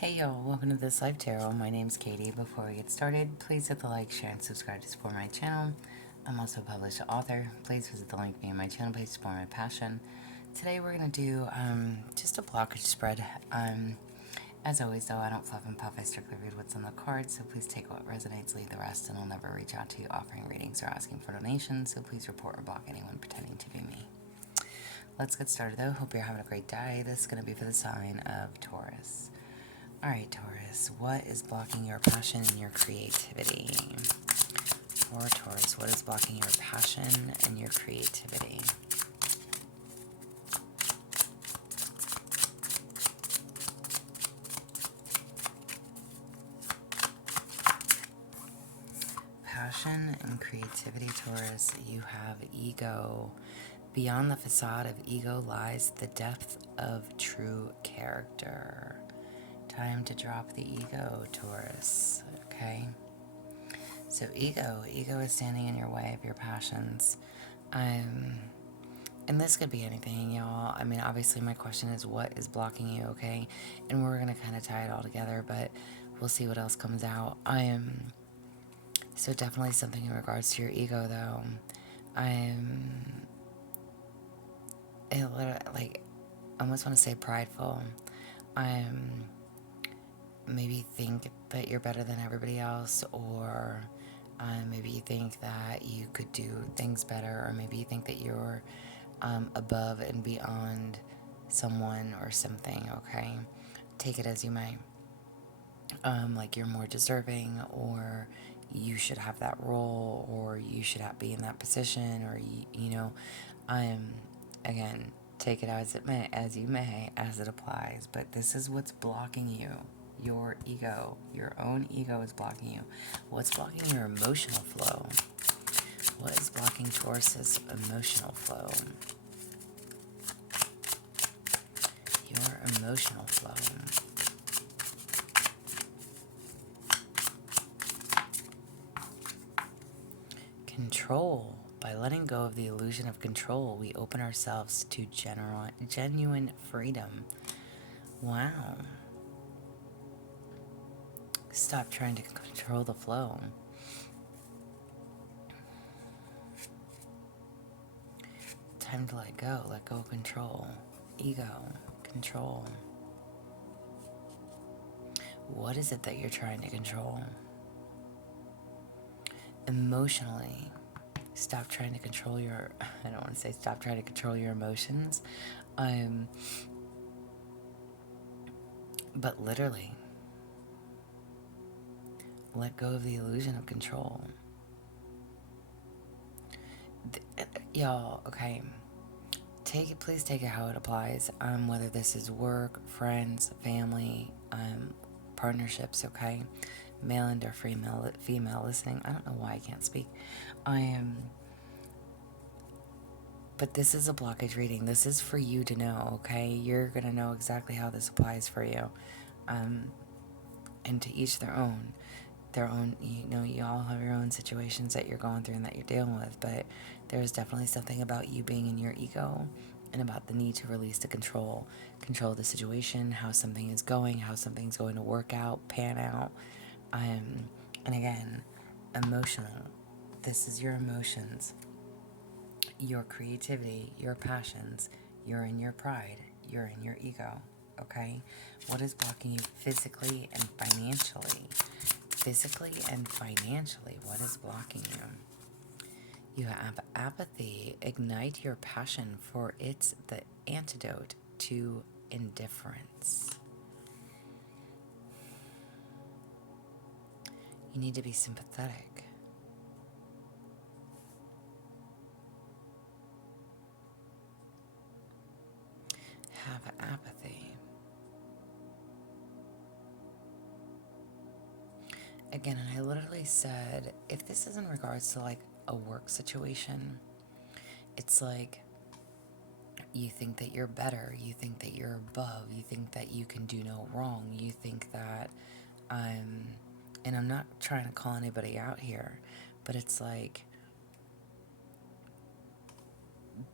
Hey y'all, welcome to This Life Tarot. My name's Katie. Before we get started, please hit the like, share, and subscribe to support my channel. I'm also a published author. Please visit the link in my channel page to support my passion. Today we're going to do just a blockage spread. As always though, I don't fluff and puff, I strictly read what's on the cards, so please take what resonates, leave the rest, and I'll never reach out to you offering readings or asking for donations, so please report or block anyone pretending to be me. Let's get started though. Hope you're having a great day. This is going to be for the sign of Taurus. Alright, Taurus, what is blocking your passion and your creativity? For Taurus, what is blocking your passion and your creativity? Passion and creativity, Taurus, you have ego. Beyond the facade of ego lies the depth of true character. Time to drop the ego, Taurus, okay? So ego is standing in your way of your passions. And this could be anything, y'all. I mean, obviously my question is what is blocking you, okay? And we're going to kind of tie it all together, but we'll see what else comes out. So definitely something in regards to your ego, though. I almost want to say prideful. Maybe think that you're better than everybody else, or maybe you think that you could do things better, or maybe you think that you're above and beyond someone or something, okay? Take it as you may. Like you're more deserving, or you should have that role, or you should be in that position, or again, take it as you may, as it applies. But this is what's blocking you. Your ego, your own ego is blocking you. What's blocking your emotional flow? What is blocking Taurus's emotional flow? Your emotional flow. Control. By letting go of the illusion of control, we open ourselves to genuine freedom. Wow. Stop trying to control the flow. Time to let go of control. Ego, control. What is it that you're trying to control? Emotionally, stop trying to control your, I don't want to say stop trying to control your emotions, but literally, let go of the illusion of control. Y'all, okay, please take it how it applies, whether this is work, friends, family, partnerships, okay, male and or female listening. I don't know why I can't speak. But this is a blockage reading. This is for you to know, okay? You're gonna know exactly how this applies for you, and to each their own. You all have your own situations that you're going through and that you're dealing with, but there's definitely something about you being in your ego and about the need to release the control the situation, how something is going, how something's going to work out, pan out. And again, emotional. This is your emotions, your creativity, your passions. You're in your pride, you're in your ego, okay? What is blocking you physically and financially? Physically and financially, what is blocking you? You have apathy. Ignite your passion, for it's the antidote to indifference. You need to be sympathetic. Have apathy. Again, and I literally said, if this is in regards to like a work situation, it's like you think that you're better, you think that you're above, you think that you can do no wrong, you think that and I'm not trying to call anybody out here, but it's like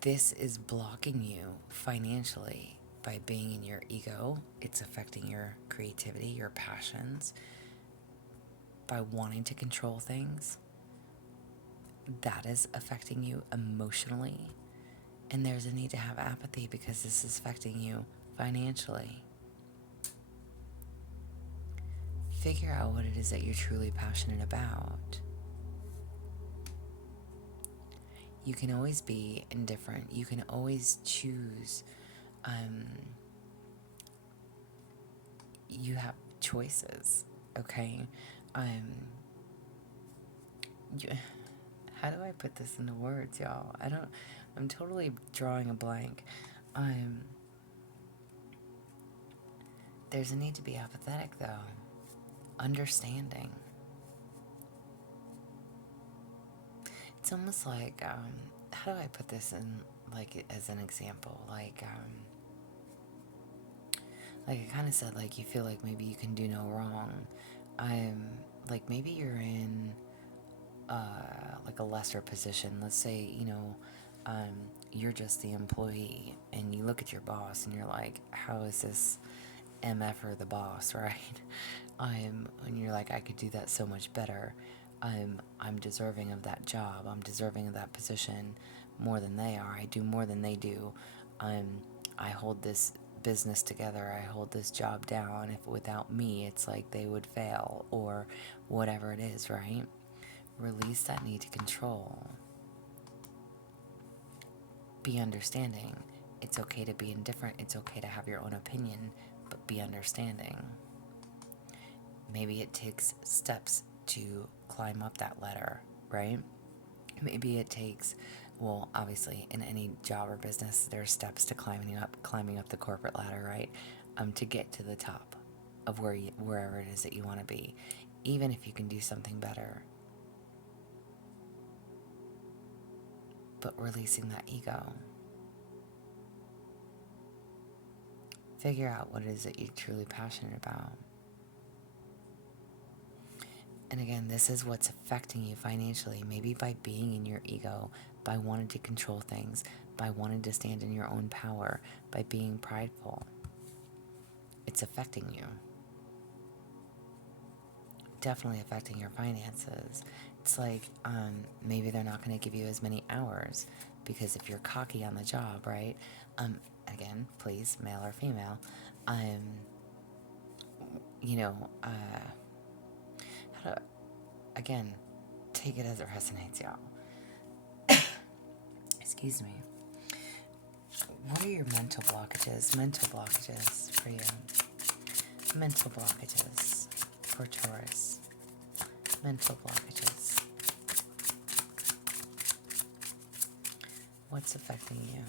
this is blocking you financially by being in your ego, it's affecting your creativity, your passions. By wanting to control things, that is affecting you emotionally. And there's a need to have apathy because this is affecting you financially. Figure out what it is that you're truly passionate about. You can always be indifferent. You can always choose. You have choices, okay? How do I put this into words, y'all? I'm totally drawing a blank. There's a need to be apathetic, though. Understanding. It's almost like, how do I put this in, like, as an example? Like I kind of said, like, you feel like maybe you can do no wrong. Like, maybe you're in, like, a lesser position. Let's say, you're just the employee, and you look at your boss, and you're like, how is this MF or the boss, right? And you're like, I could do that so much better. I'm deserving of that job. I'm deserving of that position more than they are. I do more than they do. I hold this business together. I hold this job down. If without me, it's like they would fail or whatever it is, right? Release that need to control. Be understanding. It's okay to be indifferent. It's okay to have your own opinion, but be understanding. Maybe it takes steps to climb up that ladder, right? Maybe it takes, well, obviously in any job or business, there are steps to climbing up the corporate ladder, right? To get to the top of wherever it is that you want to be, even if you can do something better. But releasing that ego. Figure out what it is that you're truly passionate about. And again, this is what's affecting you financially, maybe by being in your ego, by wanting to control things, by wanting to stand in your own power, by being prideful. It's affecting you. Definitely affecting your finances. It's like, maybe they're not going to give you as many hours, because if you're cocky on the job, right? Again, please, male or female, again, take it as it resonates, y'all. Excuse me. What are your mental blockages? Mental blockages for you. Mental blockages for Taurus. Mental blockages. What's affecting you?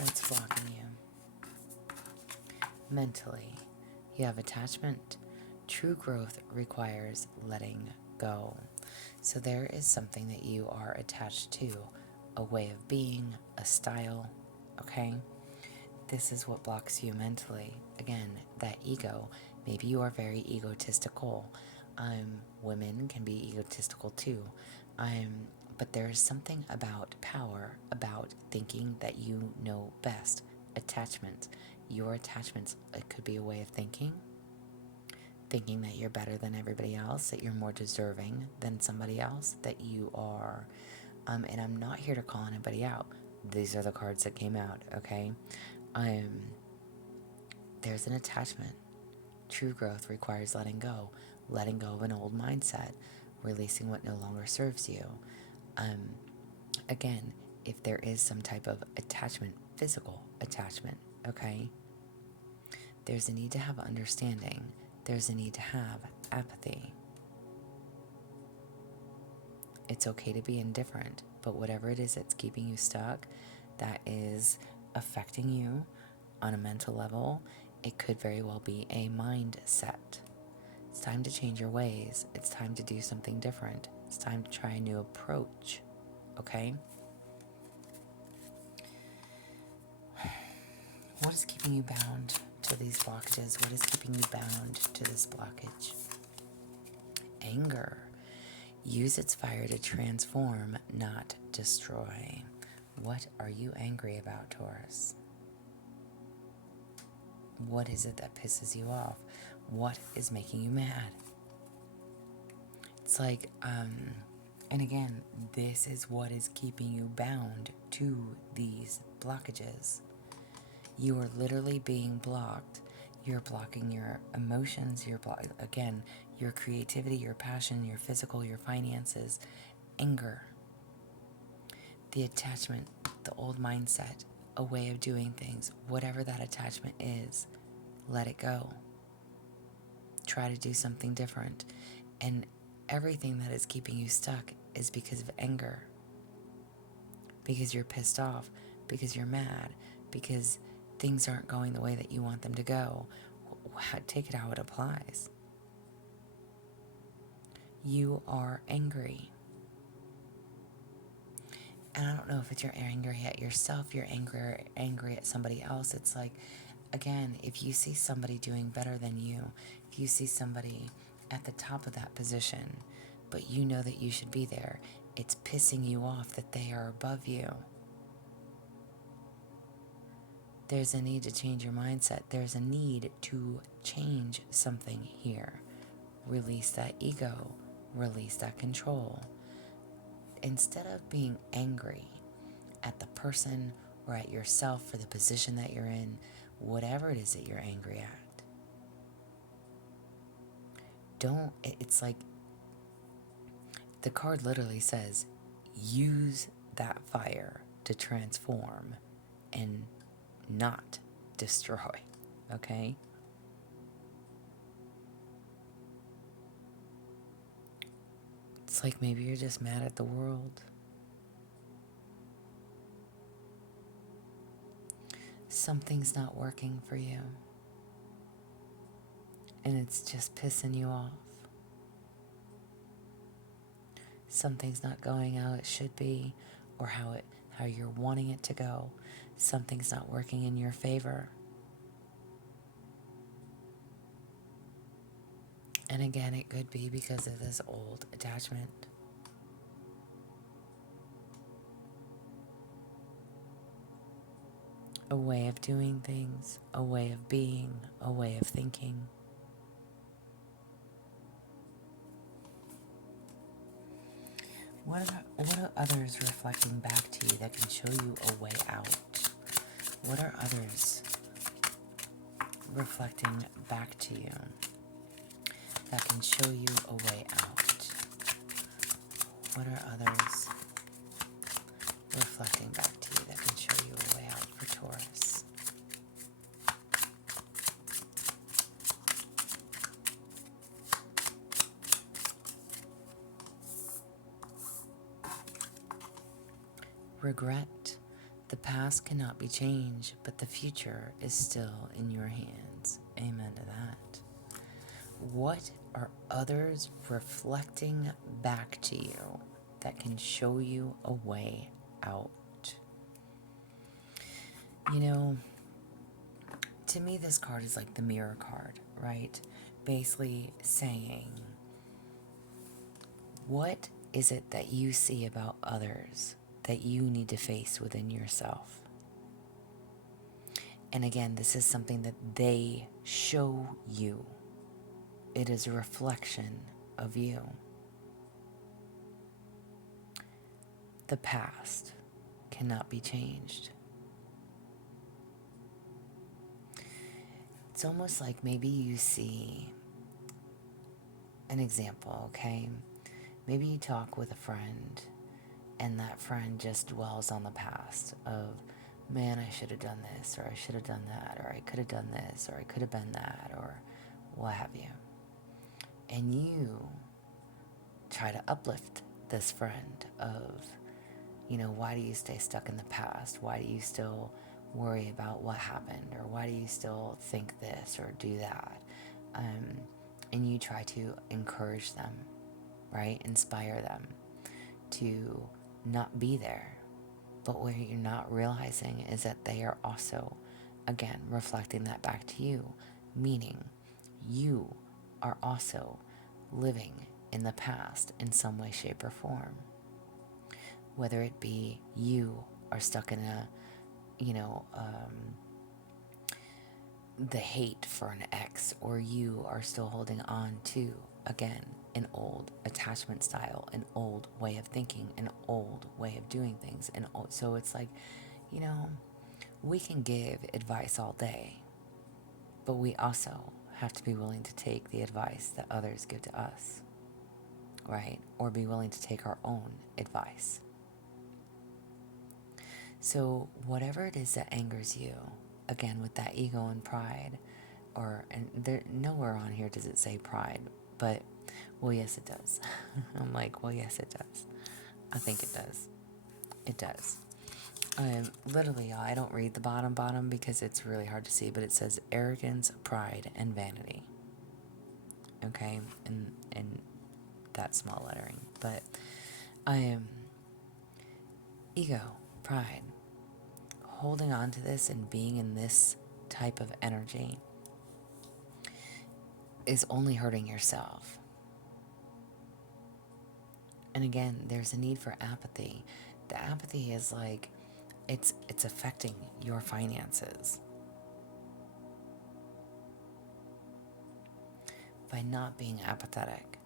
What's blocking you? Mentally, you have attachment. True growth requires letting go. So there is something that you are attached to, a way of being, a style, okay? This is what blocks you mentally. Again, that ego. Maybe you are very egotistical. Women can be egotistical too. But there is something about power, about thinking that you know best. Attachment. Your attachments, it could be a way of thinking that you're better than everybody else, that you're more deserving than somebody else, that you are, and I'm not here to call anybody out. These are the cards that came out, okay? There's an attachment. True growth requires letting go of an old mindset, releasing what no longer serves you. Again, if there is some type of attachment, physical attachment, okay? There's a need to have understanding. There's a need to have apathy. It's okay to be indifferent, but whatever it is that's keeping you stuck, that is affecting you on a mental level, it could very well be a mindset. It's time to change your ways. It's time to do something different. It's time to try a new approach, okay? What is keeping you bound to these blockages? What is keeping you bound to this blockage? Anger. Use its fire to transform, not destroy. What are you angry about, Taurus? What is it that pisses you off? What is making you mad? It's like, and again, this is what is keeping you bound to these blockages. You are literally being blocked. You're blocking your emotions, again, your creativity, your passion, your physical, your finances, anger, the attachment, the old mindset, a way of doing things, whatever that attachment is, let it go. Try to do something different. And everything that is keeping you stuck is because of anger. Because you're pissed off, because you're mad, because things aren't going the way that you want them to go. Take it how it applies. You are angry. And I don't know if it's you're angry at yourself, you're angry at somebody else. It's like, again, if you see somebody doing better than you, if you see somebody at the top of that position, but you know that you should be there, it's pissing you off that they are above you. There's a need to change your mindset. There's a need to change something here. Release that ego. Release that control. Instead of being angry at the person or at yourself for the position that you're in, whatever it is that you're angry at, it's like the card literally says, use that fire to transform and not destroy, okay? It's like maybe you're just mad at the world. Something's not working for you. And it's just pissing you off. Something's not going how it should be or how you're wanting it to go. Something's not working in your favor. And again, it could be because of this old attachment. A way of doing things, a way of being, a way of thinking. What are others reflecting back to you that can show you a way out? What are others reflecting back to you that can show you a way out? What are others reflecting back to you that can show you a way out for Taurus? Regret. The past cannot be changed, but the future is still in your hands. Amen to that. What are others reflecting back to you that can show you a way out? You know, to me, this card is like the mirror card, right? Basically saying, what is it that you see about others that you need to face within yourself? And again, this is something that they show you. It is a reflection of you. The past cannot be changed. It's almost like maybe you see an example, okay? Maybe you talk with a friend and that friend just dwells on the past of, man, I should have done this, or I should have done that, or I could have done this, or I could have been that, or what have you. And you try to uplift this friend of, why do you stay stuck in the past? Why do you still worry about what happened? Or why do you still think this or do that? And you try to encourage them, right? Inspire them to not be there. But what you're not realizing is that they are also, again, reflecting that back to you, meaning you are also living in the past in some way, shape, or form. Whether it be you are stuck in the hate for an ex, or you are still holding on to, again, an old attachment style, an old way of thinking, an old way of doing things. So it's like, we can give advice all day, but we also have to be willing to take the advice that others give to us, right? Or be willing to take our own advice. So whatever it is that angers you, again, with that ego and pride, and there, nowhere on here does it say pride, but, well, yes, it does. I'm like, well, yes, it does. I think it does. It does. Literally, I don't read the bottom because it's really hard to see, but it says arrogance, pride, and vanity. Okay? And that small lettering. But ego, pride, holding on to this and being in this type of energy is only hurting yourself. And again, there's a need for apathy. The apathy is like, it's affecting your finances. By not being apathetic.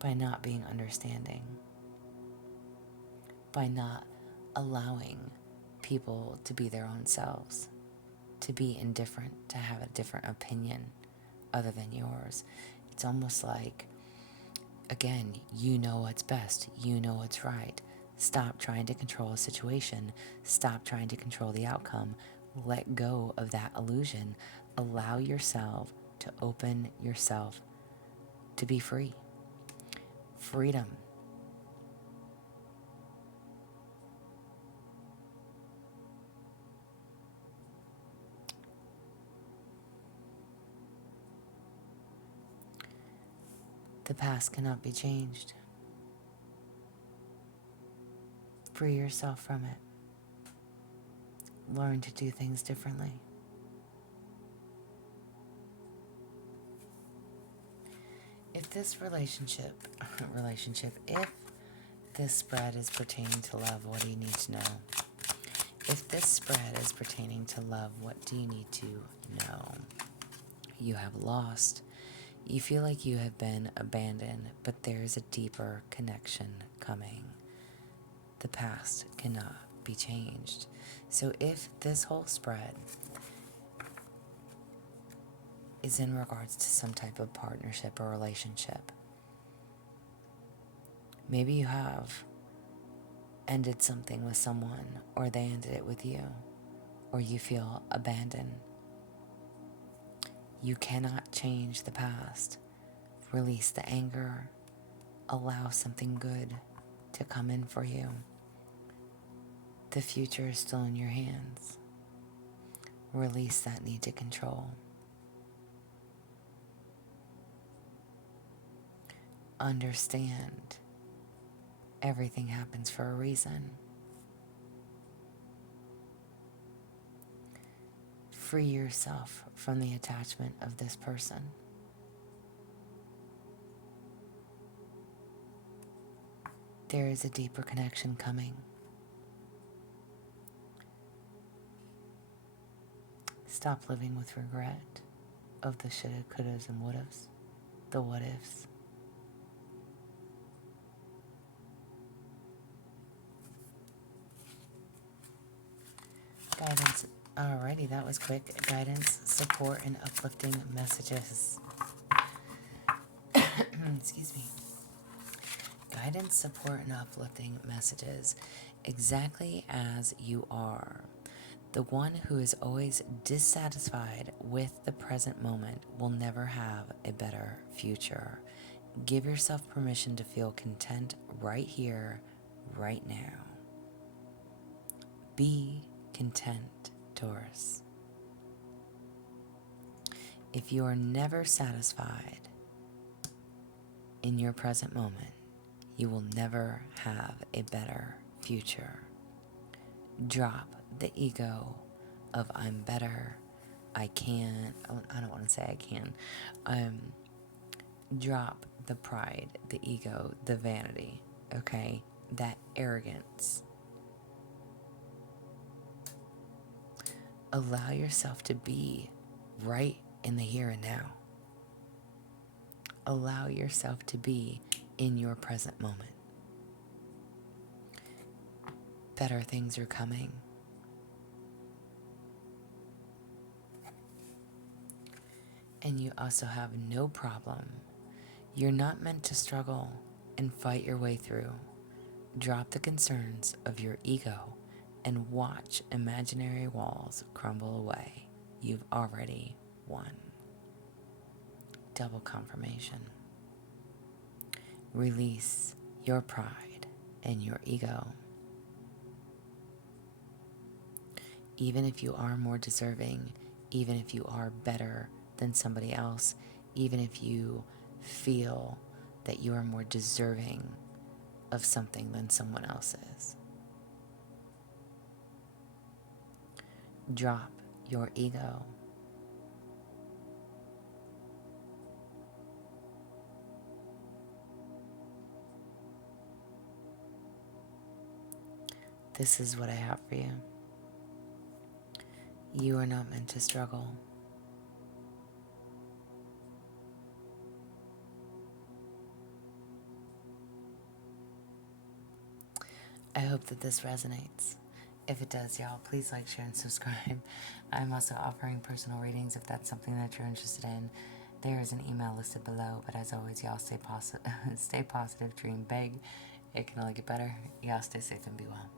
By not being understanding. By not allowing people to be their own selves. To be indifferent, to have a different opinion other than yours. It's almost like, again, you know what's best. You know what's right. Stop trying to control a situation. Stop trying to control the outcome. Let go of that illusion. Allow yourself to open yourself to be free. Freedom. The past cannot be changed. Free yourself from it. Learn to do things differently. If this if this spread is pertaining to love, what do you need to know? If this spread is pertaining to love, what do you need to know? You have lost. You feel like you have been abandoned, but there is a deeper connection coming. The past cannot be changed. So if this whole spread is in regards to some type of partnership or relationship, maybe you have ended something with someone, or they ended it with you, or you feel abandoned. You cannot change the past. Release the anger. Allow something good to come in for you. The future is still in your hands. Release that need to control. Understand everything happens for a reason. Free yourself from the attachment of this person. There is a deeper connection coming. Stop living with regret of the shoulda, couldas, and wouldas, the what ifs. Guidance. Alrighty, that was quick. Guidance, support, and uplifting messages. Excuse me. Guidance, support, and uplifting messages. Exactly as you are. The one who is always dissatisfied with the present moment will never have a better future. Give yourself permission to feel content right here, right now. Be content, Taurus. If you are never satisfied in your present moment, you will never have a better future. Drop the ego of I'm better, I can. I don't want to say I can. Drop the pride, the ego, the vanity, okay? that arrogance. Allow yourself to be right in the here and now. Allow yourself to be in your present moment. Better things are coming. And you also have no problem. You're not meant to struggle and fight your way through. Drop the concerns of your ego and watch imaginary walls crumble away. You've already won. Double confirmation. Release your pride and your ego. Even if you are more deserving, even if you are better than somebody else, even if you feel that you are more deserving of something than someone else is. Drop your ego. This is what I have for you. You are not meant to struggle. I hope that this resonates. If it does, y'all, please like, share, and subscribe. I'm also offering personal readings if that's something that you're interested in. There is an email listed below, but as always, y'all stay positive, dream big. It can only get better. Y'all stay safe and be well.